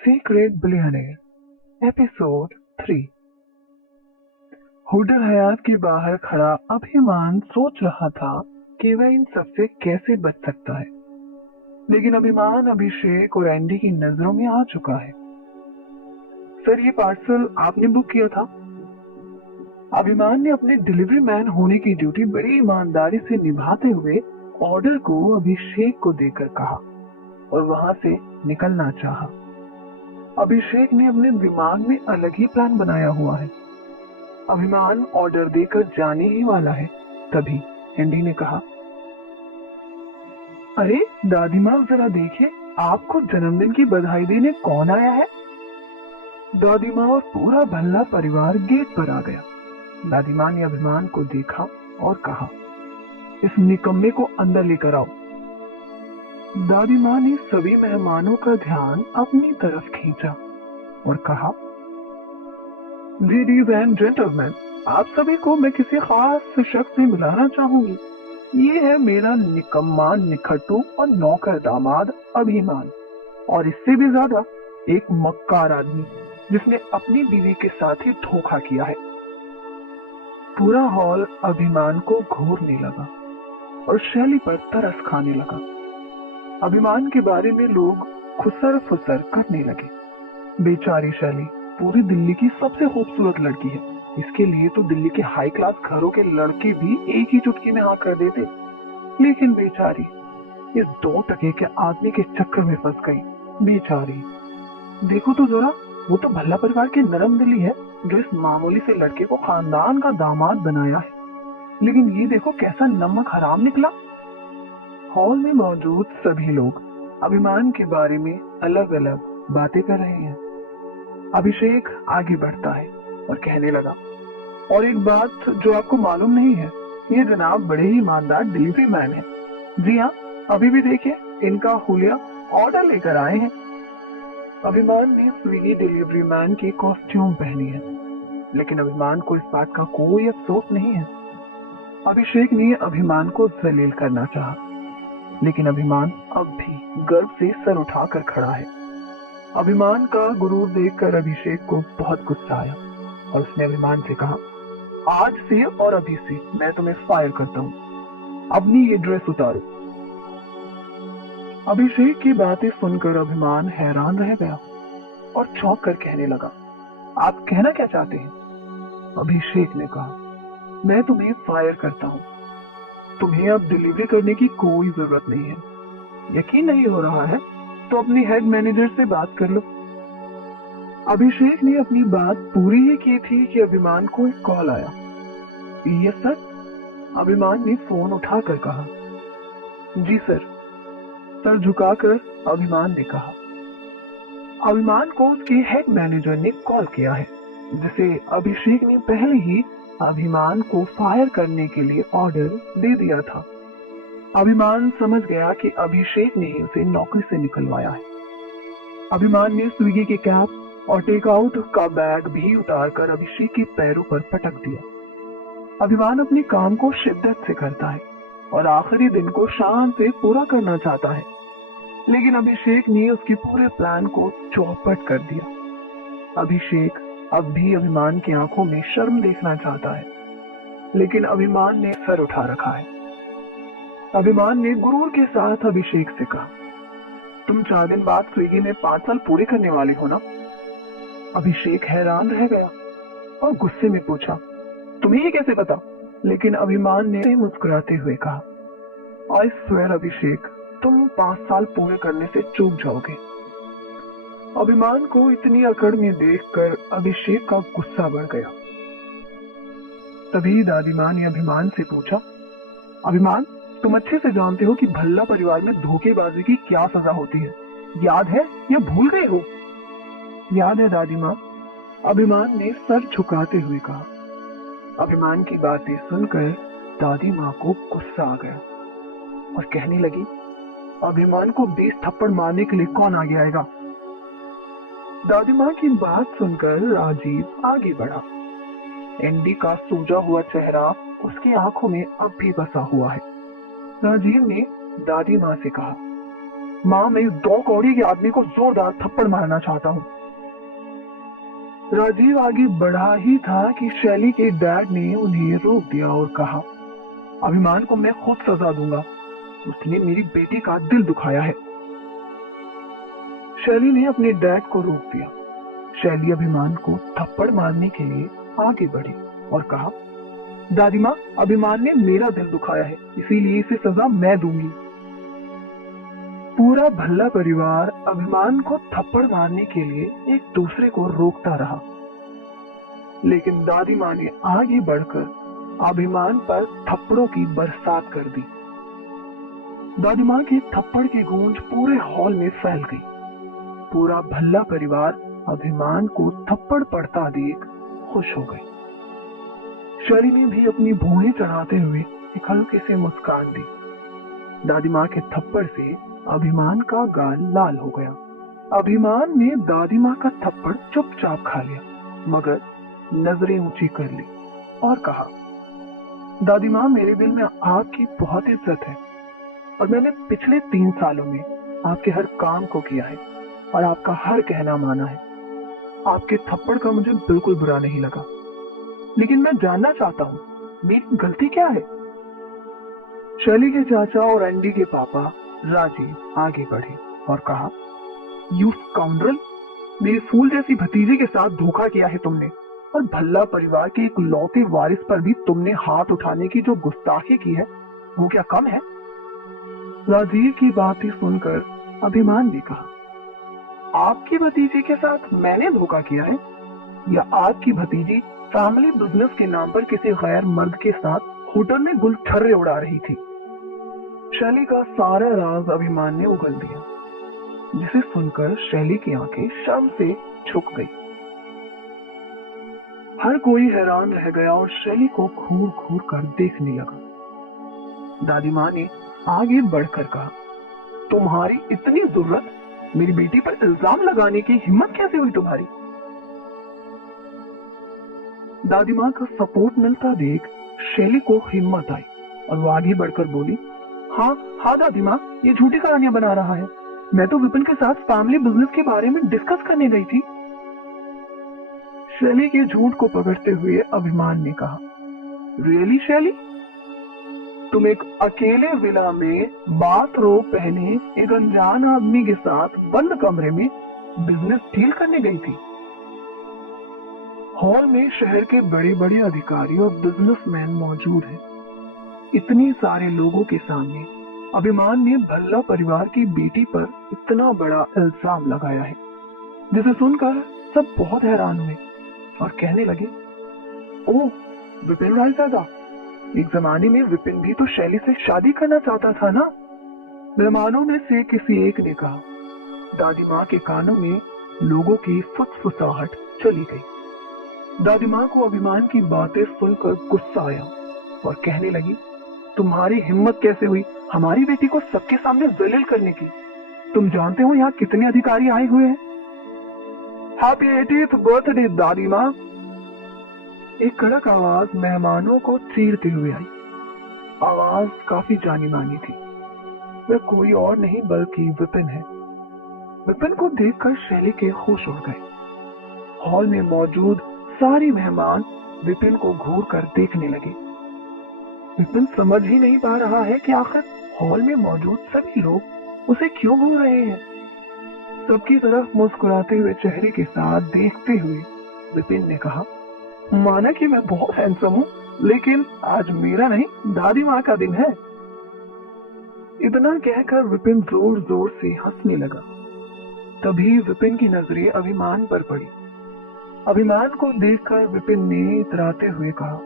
Secret billionaire episode 3। Hotel Hyatt के बाहर खड़ा अभिमान सोच रहा था कि वह इन सबसे कैसे बच सकता है, लेकिन अभिमान अभिषेक और एंडी की नजरों में आ चुका है। सर, ये पार्सल आपने बुक किया था? अभिमान ने अपने डिलीवरी मैन होने की ड्यूटी बड़ी ईमानदारी से निभाते हुए ऑर्डर को अभिषेक को देकर कहा और वहां से निकलना चाहा। अभिषेक ने अपने दिमाग में अलग ही प्लान बनाया हुआ है। अभिमान ऑर्डर देकर जाने ही वाला है, तभी एंडी ने कहा, अरे दादी माँ, जरा देखिए, आपको जन्मदिन की बधाई देने कौन आया है। दादी माँ और पूरा भल्ला परिवार गेट पर आ गया। दादी माँ ने अभिमान को देखा और कहा, इस निकम्मे को अंदर लेकर आओ। दादी माँ ने सभी मेहमानों का ध्यान अपनी तरफ खींचा और कहा, लेडीज एंड जेंटलमैन, आप सभी को मैं किसी खास शख्स से मिलाना चाहूंगी। ये है मेरा निकम्मा, निखट्टू और नौकर दामाद अभिमान, और इससे भी ज्यादा एक मक्कार आदमी जिसने अपनी बीवी के साथ ही धोखा किया है। पूरा हॉल अभिमान को घूरने लगा और शैली पर तरस खाने लगा। अभिमान के बारे में लोग खुसर फुसर करने लगे। बेचारी शैली पूरी दिल्ली की सबसे खूबसूरत लड़की है, इसके लिए तो दिल्ली के हाई क्लास घरों के लड़के भी एक ही चुटकी में हाँ कर देते, लेकिन बेचारी इस 2 टके के आदमी के चक्कर में फंस गई। बेचारी, देखो तो जरा, वो तो भल्ला परिवार की नरम दिली है जो इस मामूली से लड़के को खानदान का दामाद बनाया है, लेकिन ये देखो कैसा नमक हराम निकला। हॉल में मौजूद सभी लोग अभिमान के बारे में अलग अलग बातें कर रहे हैं। अभिषेक आगे बढ़ता है और कहने लगा, और एक बात जो आपको मालूम नहीं है, ये जनाब बड़े ही ईमानदार डिलीवरी मैन है। जी हाँ, अभी भी देखिए, इनका हुलिया ऑर्डर लेकर आए हैं। अभिमान ने स्विगी डिलीवरी मैन की कॉस्ट्यूम पहनी है, लेकिन अभिमान को इस बात का कोई अफसोस नहीं है। अभिषेक ने अभिमान को जलील करना चाहा, लेकिन अभिमान अब भी गर्व से सर उठाकर खड़ा है। अभिमान का गुरूर देखकर अभिषेक को बहुत गुस्सा आया और उसने अभिमान से कहा, आज से और अभी से मैं तुम्हें फायर करता हूँ, अपनी ये ड्रेस उतारो। अभिषेक की बातें सुनकर अभिमान हैरान रह गया और चौंक कर कहने लगा, आप कहना क्या चाहते हैं? अभिषेक ने कहा, मैं तुम्हें फायर करता हूँ, तुम्हें अब डिलीवरी करने की कोई जरूरत नहीं है। यकीन नहीं हो रहा है तो अपनी हेड मैनेजर से बात कर लो। अभिषेक ने अपनी बात पूरी ही की थी कि अभिमान को एक कॉल आया। यस सर, अभिमान ने फोन उठाकर कहा। जी सर, सर झुकाकर अभिमान ने कहा। अभिमान को उसके हेड मैनेजर ने कॉल किया है, जिसे अभिषेक ने पहले ही अभिमान को फायर करने के लिए ऑर्डर दे दिया था। अभिमान समझ गया कि अभिषेक ने ही उसे नौकरी से निकलवाया है। अभिमान ने स्विगी के कैप और टेकआउट का बैग भी उतारकर अभिषेक के पैरों पर पटक दिया। अभिमान अपने काम को शिद्दत से करता है और आखिरी दिन को शान से पूरा करना चाहता है, लेकिन अभिषेक ने उसके पूरे प्लान को चौपट कर दिया। अभिषेक अब भी अभिमान की आंखों में शर्म देखना चाहता है, लेकिन अभिमान ने सर उठा रखा है। अभिमान ने गुरूर के साथ अभिषेक से कहा, तुम 4 दिन बाद स्विगी में 5 साल पूरे करने वाले हो ना? अभिषेक हैरान रह गया और गुस्से में पूछा, तुम्हें ये कैसे पता? लेकिन अभिमान ने मुस्कुराते हुए कहा, आई स्वेयर अभिषेक, तुम 5 साल पूरे करने से चूक जाओगे। अभिमान को इतनी अकड़ में देखकर अभिषेक का गुस्सा बढ़ गया। तभी दादी माँ ने अभिमान से पूछा, अभिमान, तुम अच्छे से जानते हो कि भल्ला परिवार में धोखेबाजी की क्या सजा होती है, याद है या भूल गए हो? याद है दादी माँ, अभिमान ने सर झुकाते हुए कहा। अभिमान की बातें सुनकर दादी माँ को गुस्सा आ गया और कहने लगी, अभिमान को 20 थप्पड़ मारने के लिए कौन आगे आएगा? दादी माँ की बात सुनकर राजीव आगे बढ़ा। एंडी का सूजा हुआ चेहरा उसकी आंखों में अब भी बसा हुआ है। राजीव ने दादी माँ से कहा, माँ, मैं इस 2 कौड़ी के आदमी को जोरदार थप्पड़ मारना चाहता हूँ। राजीव आगे बढ़ा ही था कि शैली के डैड ने उन्हें रोक दिया और कहा, अभिमान को मैं खुद सजा दूंगा। उसने मेरी बेटी का दिल दुखाया है। शैली ने अपने डैड को रोक दिया। शैली अभिमान को थप्पड़ मारने के लिए आगे बढ़ी और कहा, दादी माँ, अभिमान ने मेरा दिल दुखाया है, इसीलिए इसे सजा मैं दूंगी। पूरा भल्ला परिवार अभिमान को थप्पड़ मारने के लिए एक दूसरे को रोकता रहा, लेकिन दादी माँ ने आगे बढ़कर अभिमान पर थप्पड़ों की बरसात कर दी। दादी माँ के थप्पड़ की गूंज पूरे हॉल में फैल गई। पूरा भल्ला परिवार अभिमान को थप्पड़ पड़ता देख खुश हो गई। शैली ने भी अपनी भौहें चढ़ाते हुए एक हल्के से मुस्कान दी। दादी माँ के थप्पड़ से अभिमान का गाल लाल हो गया। अभिमान ने दादी माँ का थप्पड़ चुपचाप खा लिया, मगर नजरें ऊंची कर ली और कहा, दादी माँ, मेरे दिल में आपकी बहुत इज्जत है और मैंने पिछले 3 सालों में आपके हर काम को किया है और आपका हर कहना माना है। आपके थप्पड़ का मुझे बिल्कुल बुरा नहीं लगा, लेकिन मैं जानना चाहता हूँ, मेरी गलती क्या है? शैली के चाचा और एंडी के पापा राजीव आगे बढ़े और कहा, यू स्काउंड्रल, मेरी फूल जैसी भतीजे के साथ धोखा किया है तुमने, और भल्ला परिवार के एक लौते वारिस पर भी तुमने हाथ उठाने की जो गुस्ताखी की है, वो क्या कम है? राजीव की बातें सुनकर अभिमान ने कहा, आपकी भतीजे के साथ मैंने धोखा किया है, या आपकी भतीजी फैमिली बिजनेस के नाम पर किसी गैर मर्द के साथ होटल में गुलछर्रे उड़ा रही थी? शैली का सारा राज अभिमान ने उगल दिया, जिसे सुनकर शैली की आंखें शर्म से झुक गई। हर कोई हैरान रह गया और शैली को घूर घूर कर देखने लगा। दादी माँ ने आगे बढ़कर कहा, तुम्हारी इतनी जरूरत, मेरी बेटी पर इल्जाम लगाने की हिम्मत कैसे हुई तुम्हारी? दादी माँ का सपोर्ट मिलता देख शैली को हिम्मत आई और वो आगे बढ़कर बोली, हाँ दादी माँ, ये झूठी कहानियां बना रहा है। मैं तो विपिन के साथ फैमिली बिजनेस के बारे में डिस्कस करने गई थी। शैली के झूठ को पकड़ते हुए अभिमान ने कहा, रियली शैली, तुम एक अकेले विला में बाथरोब पहने एक अनजान आदमी के साथ बंद कमरे में बिजनेस डील करने गई थी? हॉल में शहर के बड़े बड़े अधिकारी और बिजनेसमैन मौजूद हैं। इतने सारे लोगों के सामने अभिमान ने भल्ला परिवार की बेटी पर इतना बड़ा इल्जाम लगाया है, जिसे सुनकर सब बहुत हैरान हुए और कहने लगे, ओह विपिन रायजादा, एक जमाने में विपिन भी तो शैली से शादी करना चाहता था ना? मेहमानों में से किसी एक ने कहा। दादी माँ के कानों में लोगों की फुसफुसाहट चली गई। दादी माँ को अभिमान की बातें सुनकर गुस्सा आया और कहने लगी, तुम्हारी हिम्मत कैसे हुई हमारी बेटी को सबके सामने जलील करने की? तुम जानते हो यहाँ कितने अधिकारी आए हुए हैं? हैप्पी 80th बर्थडे दादी माँ। एक कड़क आवाज मेहमानों को चीरते हुए आई। आवाज काफी जानी मानी थी। वह कोई और नहीं बल्कि विपिन है। विपिन को देखकर शैली के होश उड़ गए। हॉल में मौजूद सारे मेहमान विपिन को घूर कर देखने लगे। विपिन समझ ही नहीं पा रहा है कि आखिर हॉल में मौजूद सभी लोग उसे क्यों घूर रहे हैं। सबकी तरफ मुस्कुराते हुए चेहरे के साथ देखते हुए विपिन ने कहा, माना कि मैं बहुत हैंडसम हूँ, लेकिन आज मेरा नहीं दादी माँ का दिन है। इतना कहकर विपिन जोर जोर से हंसने लगा। तभी विपिन की नजरें अभिमान पर पड़ी। अभिमान को देखकर विपिन ने इतराते हुए कहा,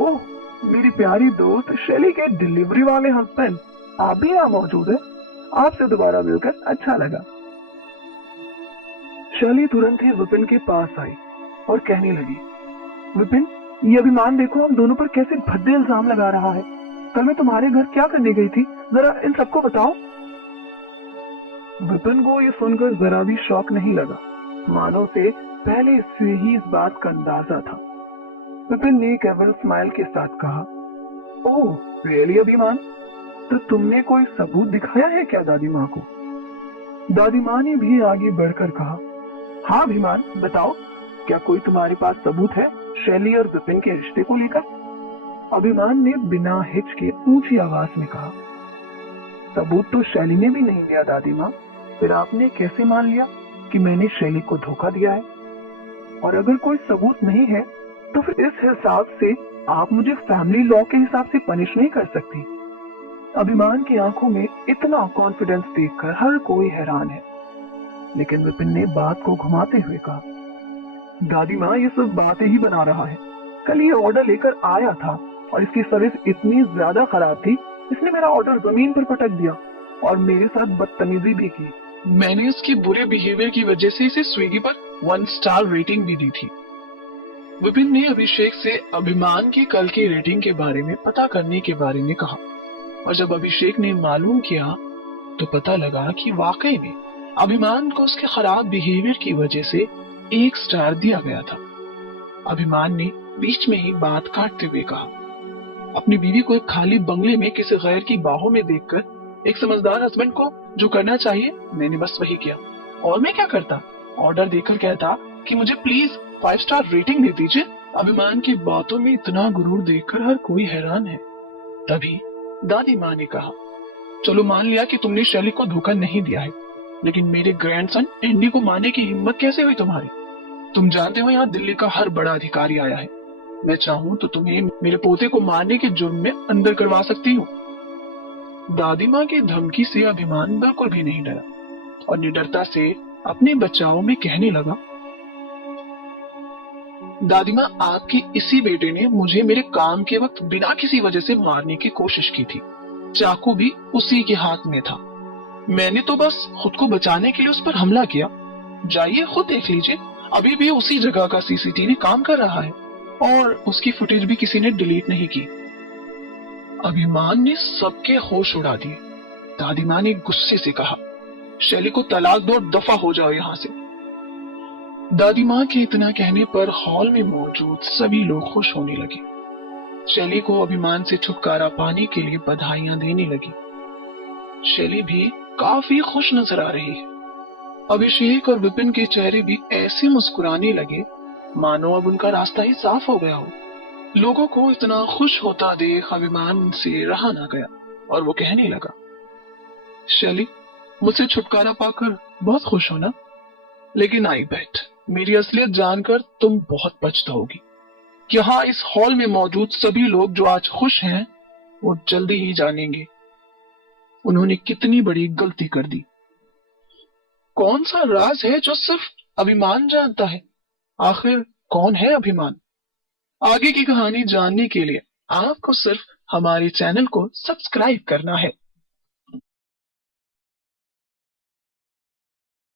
ओह मेरी प्यारी दोस्त शैली के डिलीवरी वाले हस्बैंड, आप भी यहाँ मौजूद है। आपसे दोबारा मिलकर अच्छा लगा। शैली तुरंत ही विपिन के पास आई और कहने लगी, विपिन, ये अभिमान देखो हम दोनों पर कैसे भद्दे इल्जाम लगा रहा है। कल मैं तुम्हारे घर क्या करने गई थी, जरा इन सबको बताओ। विपिन को ये सुनकर जरा भी शौक नहीं लगा, मानो से पहले से ही इस बात का अंदाजा था। विपिन ने केवल स्माइल के साथ कहा, ओह रियली अभिमान, तो तुमने कोई सबूत दिखाया है क्या दादी माँ को? दादी माँ ने भी आगे बढ़कर कहा, हाँ अभिमान, बताओ, क्या कोई तुम्हारे पास सबूत है शैली और विपिन के रिश्ते को लेकर? अभिमान ने बिना हिचके ऊंची आवाज में कहा, सबूत तो शैली ने भी नहीं दिया दादी माँ। फिर आपने कैसे मान लिया कि मैंने शैली को धोखा दिया है? और अगर कोई सबूत नहीं है तो फिर इस हिसाब से आप मुझे फैमिली लॉ के हिसाब से पनिश नहीं कर सकती। अभिमान की आंखों में इतना कॉन्फिडेंस देखकर हर कोई हैरान है, लेकिन विपिन ने बात को घुमाते हुए कहा, दादी माँ ये सब बातें ही बना रहा है। कल ये ऑर्डर लेकर आया था और इसकी सर्विस इतनी ज्यादा खराब थी, इसने मेरा ऑर्डर जमीन पर पटक दिया और मेरे साथ बदतमीजी भी की। मैंने इसके बुरे बिहेवियर की वजह से इसे स्विगी पर 1 स्टार रेटिंग भी दी थी। विपिन ने अभिषेक से अभिमान की कल की रेटिंग के बारे में पता करने के बारे में कहा, और जब अभिषेक ने मालूम किया तो पता लगा कि वाकई में अभिमान को उसके खराब बिहेवियर की वजह से 1 स्टार दिया गया था। अभिमान ने बीच में ही बात काटते हुए कहा, अपनी बीवी को एक खाली बंगले में किसी गैर की बाहों में देखकर एक समझदार हस्बैंड को जो करना चाहिए मैंने बस वही किया। और मैं क्या करता? ऑर्डर देकर कहता कि मुझे प्लीज 5 स्टार रेटिंग दे दीजिए। अभिमान की बातों में इतना गुरूर देखकर हर कोई हैरान है। तभी दादी माँ ने कहा, चलो मान लिया कि तुमने शैली को धोखा नहीं दिया है, लेकिन मेरे ग्रैंडसन एंडी को मारने की हिम्मत कैसे हुई तुम्हारी? तुम जानते हो यहाँ दिल्ली का हर बड़ा अधिकारी आया है। मैं चाहूँ तो तुम्हें मेरे पोते को मारने के जुर्म में अंदर करवा सकती हूँ। दादी माँ की धमकी से अभिमान बिल्कुल भी नहीं डरा और निडरता से अपने बचाव में कहने लगा, दादी माँ, आपके इसी बेटे ने मुझे मेरे काम के वक्त बिना किसी वजह से मारने की कोशिश की थी। चाकू भी उसी के हाथ में था। मैंने तो बस खुद को बचाने के लिए उस पर हमला किया। जाइए खुद देख लीजिए, अभी भी उसी जगह का सीसीटीवी काम कर रहा है और उसकी फुटेज भी किसी ने डिलीट नहीं की। अभिमान ने सबके होश उड़ा दिए। दादी माँ ने गुस्से से कहा, शैली को तलाक दो और दफा हो जाओ यहाँ से। दादी माँ के इतना कहने पर हॉल में मौजूद सभी लोग खुश होने लगे। शैली को अभिमान से छुटकारा पाने के लिए बधाइयां देने लगी। शैली भी काफी खुश नजर आ रही है। अभिषेक और विपिन के चेहरे भी ऐसे मुस्कुराने लगे मानो अब उनका रास्ता ही साफ हो गया हो। लोगों को इतना खुश होता देख अभिमान से रहा ना गया और वो कहने लगा, शैली, मुझसे छुटकारा पाकर बहुत खुश हो ना? लेकिन आई बेट मेरी असलियत जानकर तुम बहुत पछताओगी। यहाँ इस हॉल में मौजूद सभी लोग जो आज खुश हैं वो जल्दी ही जानेंगे उन्होंने कितनी बड़ी गलती कर दी। कौन सा राज है जो सिर्फ अभिमान जानता है? आखिर कौन है अभिमान? आगे की कहानी जानने के लिए आपको सिर्फ हमारे चैनल को सब्सक्राइब करना है।